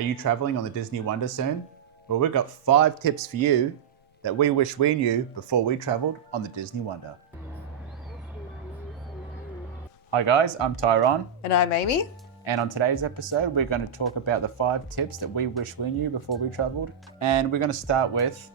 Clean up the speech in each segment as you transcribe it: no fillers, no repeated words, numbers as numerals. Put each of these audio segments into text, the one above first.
Are you traveling on the Disney Wonder soon? Well, we've got 5 tips for you that we wish we knew before we traveled on the Disney Wonder. Hi guys, I'm Tyron. And I'm Amy. And on today's episode, we're going to talk about the 5 tips that we wish we knew before we traveled. And we're going to start with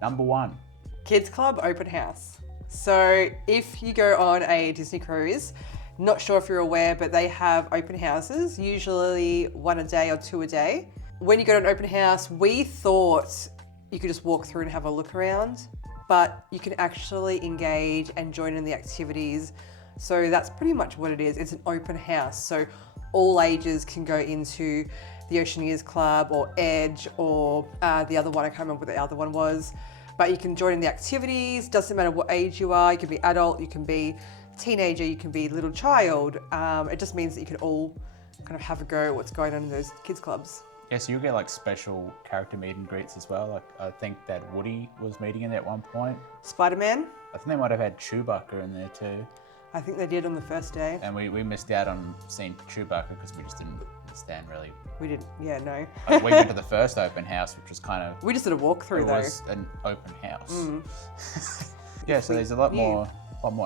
number 1. Kids Club open house. So if you go on a Disney cruise, not sure if you're aware, but they have open houses, usually 1 a day or 2 a day. When you go to an open house, we thought you could just walk through and have a look around, but you can actually engage and join in the activities. So that's pretty much what it is. It's an open house. So all ages can go into the Oceaneers Club or Edge or the other one, I can't remember what the other one was. But you can join in the activities, doesn't matter what age you are. You can be adult, you can be teenager, you can be little child. It just means that you can all kind of have a go at what's going on in those kids clubs. Yeah, so you'll get like special character meet and greets as well. Like I think that Woody was meeting in there at one point. Spider-Man, I think they might have had Chewbacca in there too. I think they did on the first day. And we missed out on seeing Chewbacca because we just didn't understand really. We didn't, yeah, no. Like, we went to the first open house, which was kind of... We just did a walkthrough It though. was an open house. Yeah, so there's a lot more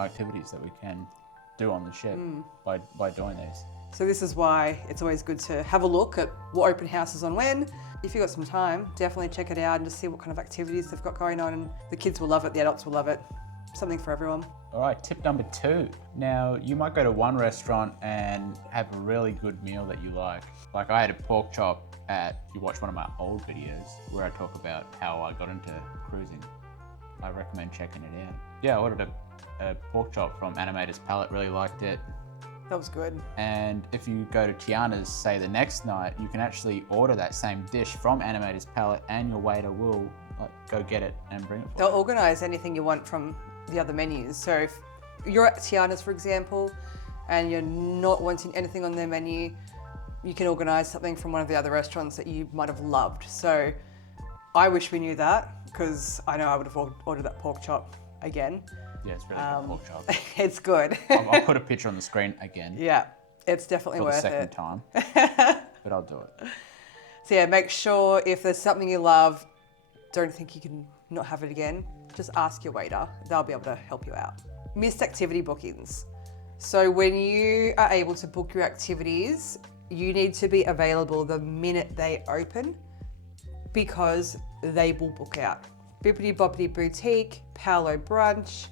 activities that we can do on the ship by doing these. So this is why it's always good to have a look at what open house is on when. If you've got some time, definitely check it out and just see what kind of activities they've got going on. And the kids will love it, the adults will love it. Something for everyone. All right, tip number 2. Now, you might go to one restaurant and have a really good meal that you like. Like I had a pork chop you watch one of my old videos where I talk about how I got into cruising. I recommend checking it out. Yeah, I ordered a pork chop from Animator's Palette, really liked it. That was good. And if you go to Tiana's, say the next night, you can actually order that same dish from Animator's Palette and your waiter will go get it and bring it for They'll you. organise anything you want from the other menus. So if you're at Tiana's, for example, and you're not wanting anything on their menu, you can organise something from one of the other restaurants that you might have loved. So I wish we knew that because I know I would have ordered that pork chop again. Yeah, it's really good pork chop. It's good. I'll put a picture on the screen again. Yeah, it's definitely For the worth second it. time, but I'll do it. So yeah, make sure if there's something you love, don't think you can not have it again. Just ask your waiter. They'll be able to help you out. Missed activity bookings. So when you are able to book your activities, you need to be available the minute they open because they will book out. Bippity Boppity Boutique, Paolo Brunch,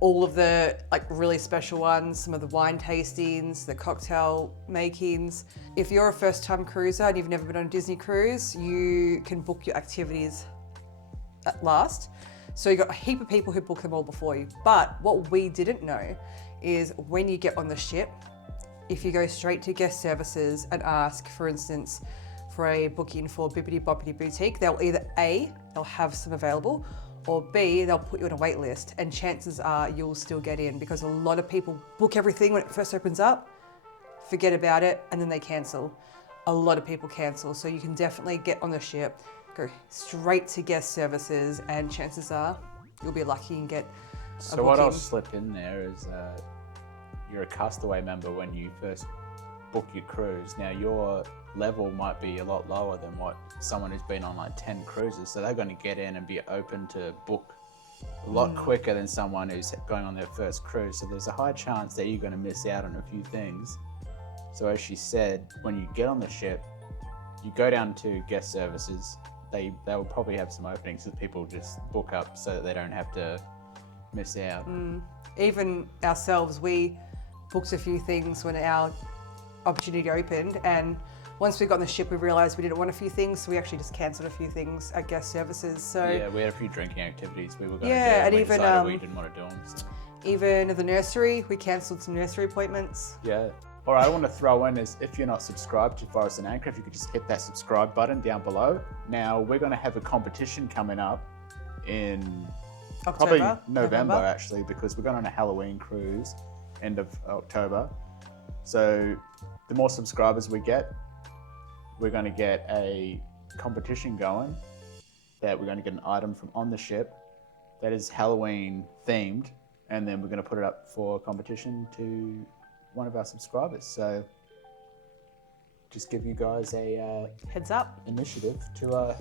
all of the really special ones, some of the wine tastings, the cocktail makings. If you're a first time cruiser and you've never been on a Disney cruise, you can book your activities at last. So you've got a heap of people who book them all before you. But what we didn't know is when you get on the ship, if you go straight to guest services and ask, for instance, for a booking for Bippity Boppity Boutique, they'll either A, they'll have some available, or B, they'll put you on a wait list, and chances are you'll still get in because a lot of people book everything when it first opens up, forget about it, and then they cancel. A lot of people cancel, so you can definitely get on the ship, go straight to guest services, and chances are you'll be lucky and get a So booking. what I'll slip in there is you're a Castaway member when you first book your cruise. Now your level might be a lot lower than what someone who's been on 10 cruises, so they're going to get in and be open to book a lot quicker than someone who's going on their first cruise. So there's a high chance that you're going to miss out on a few things. So as she said, when you get on the ship, you go down to guest services. They will probably have some openings that people just book up so that they don't have to miss out. Even ourselves, we booked a few things when our opportunity opened, and once we got on the ship we realised we didn't want a few things, so we actually just cancelled a few things at guest services. So yeah, we had a few drinking activities we were going to do, and we even decided we didn't want to do them. So. even at the nursery we cancelled some nursery appointments. Yeah. All right, I want to throw in is if you're not subscribed to Forest and Anchor, if you could just hit that subscribe button down below. Now we're going to have a competition coming up in October, probably November actually, because we're going on a Halloween cruise end of October. So the more subscribers we get, we're going to get a competition going that we're going to get an item from on the ship that is Halloween themed, and then we're going to put it up for competition to one of our subscribers. So just give you guys a Heads up. initiative to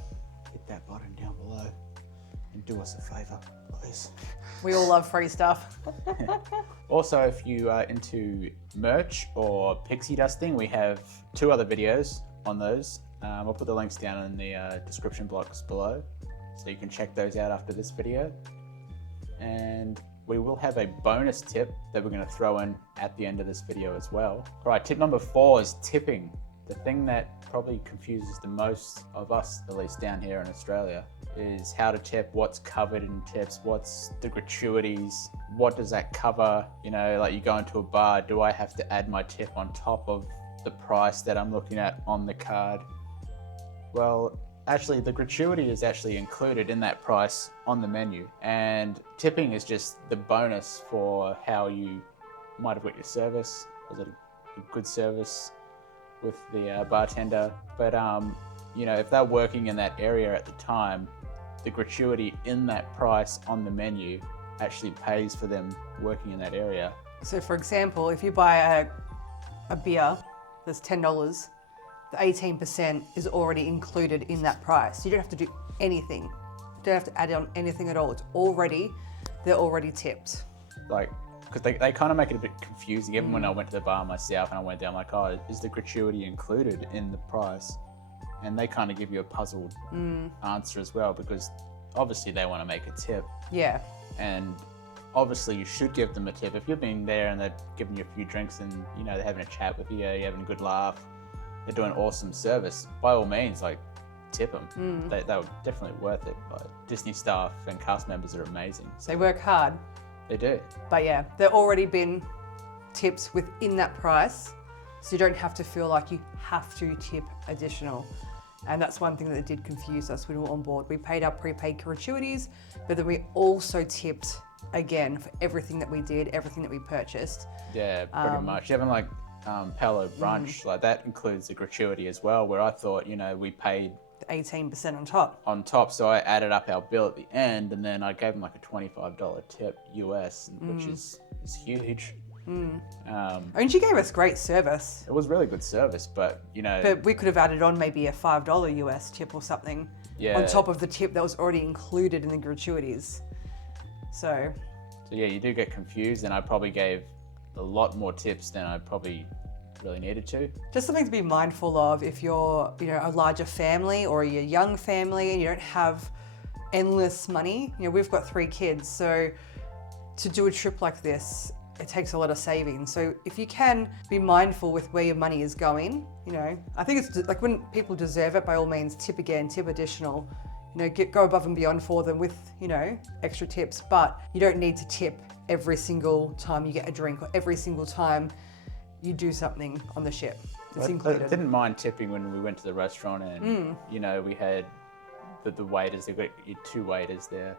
hit that button down below and do us a favor, please. We all love free stuff. Also, if you are into merch or pixie dusting, we have 2 other videos on those. I'll put the links down in the description box below, so you can check those out after this video. And we will have a bonus tip that we're going to throw in at the end of this video as well. All right, tip number 4 is tipping. The thing that probably confuses the most of us, at least down here in Australia, is how to tip, what's covered in tips, what's the gratuities, what does that cover? You know, like you go into a bar, do I have to add my tip on top of the price that I'm looking at on the card? Well, actually the gratuity is actually included in that price on the menu, and tipping is just the bonus for how you might have got your service. Was it a good service with the bartender? But you know, if they're working in that area at the time, the gratuity in that price on the menu actually pays for them working in that area. So for example, if you buy a beer that's $10, the 18% is already included in that price. You don't have to do anything. You don't have to add on anything at all. They're already tipped. Like, because they kind of make it a bit confusing. Even when I went to the bar myself and I went down, like, oh, is the gratuity included in the price? And they kind of give you a puzzled answer as well, because obviously they want to make a tip. Yeah. And obviously you should give them a tip. If you've been there and they're giving you a few drinks and, you know, they're having a chat with you, you're having a good laugh, they're doing awesome service, by all means, like, tip them. They were definitely worth it. Like, Disney staff and cast members are amazing. So They work hard. they do. But yeah, they've already been tipped within that price, so you don't have to feel like you have to tip additional. And that's one thing that did confuse us when we were on board. We paid our prepaid gratuities, but then we also tipped again for everything that we did, everything that we purchased. Yeah, pretty much. Even like Palo brunch, like that includes the gratuity as well, where I thought, you know, we paid The 18% on top. so I added up our bill at the end, and then I gave them like a $25 tip US, which is huge. And she gave us great service, It was really good service, but you know, but we could have added on maybe a $5 US tip or something Yeah. on top of the tip that was already included in the gratuities. So yeah, you do get confused, and I probably gave a lot more tips than I probably really needed to. just something to be mindful of if you're, you know, a larger family or you're a young family and you don't have endless money. You know, we've got 3 kids, so to do a trip like this, it takes a lot of savings. So if you can be mindful with where your money is going, you know, I think it's like when people deserve it, by all means, tip again, tip additional, you know, go above and beyond for them with, you know, extra tips, but you don't need to tip every single time you get a drink or every single time you do something on the ship. It's I included. didn't mind tipping when we went to the restaurant, and you know, we had the waiters. They got you 2 waiters there,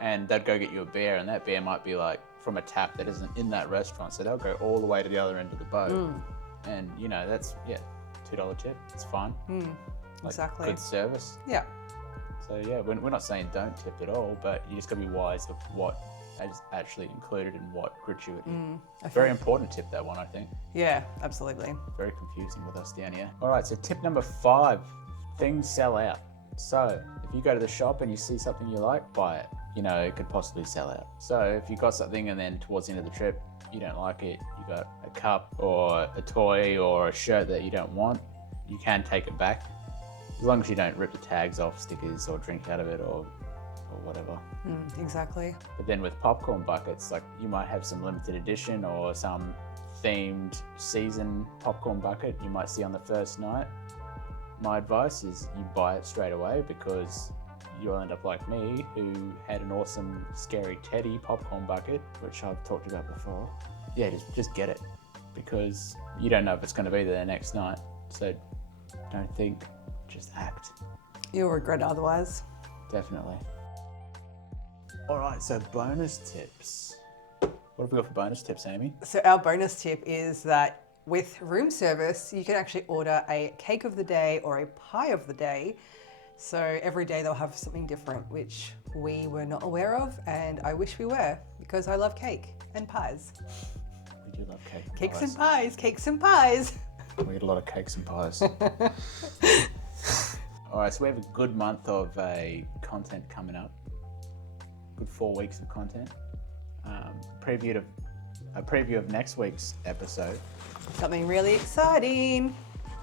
and they'd go get you a beer, and that beer might be like from a tap that isn't in that restaurant, so they'll go all the way to the other end of the boat, and you know, that's $2 tip. It's fine. Like, Exactly. good service. Yeah. So yeah, we're not saying don't tip at all, but you just got to be wise of what is actually included in what gratuity. Very important tip, that one, I think. Yeah, absolutely. Very confusing with us down here. All right, so tip number 5, things sell out. So if you go to the shop and you see something you like, buy it. You know, it could possibly sell out. So if you got something and then towards the end of the trip, you don't like it, you got a cup or a toy or a shirt that you don't want, you can take it back. As long as you don't rip the tags off, stickers, or drink out of it, or whatever. Exactly. But then with popcorn buckets, like you might have some limited edition or some themed season popcorn bucket you might see on the first night. My advice is you buy it straight away, because you'll end up like me, who had an awesome Scary Teddy popcorn bucket, which I've talked about before. Yeah, just get it, because you don't know if it's going to be there the next night. So don't think, just act. You'll regret it otherwise. Definitely. All right, so bonus tips. What have we got for bonus tips, Amy? So our bonus tip is that with room service, you can actually order a cake of the day or a pie of the day. So every day they'll have something different, which we were not aware of, and I wish we were, because I love cake and pies. We do love cake. Cakes and pies, cakes and pies. We eat a lot of cakes and pies. All right, so we have a good month of content coming up. Good 4 weeks of content. A preview of next week's episode. Something really exciting.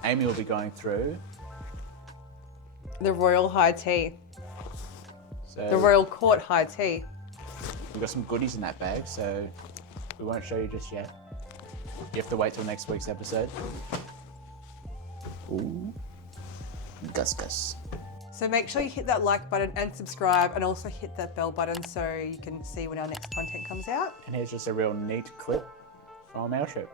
Amy will be going through the Royal High Tea. So The Royal Court High Tea. we've got some goodies in that bag, so we won't show you just yet. You have to wait till next week's episode. Ooh. Gus. So make sure you hit that like button and subscribe, and also hit that bell button so you can see when our next content comes out. And here's just a real neat clip from our show.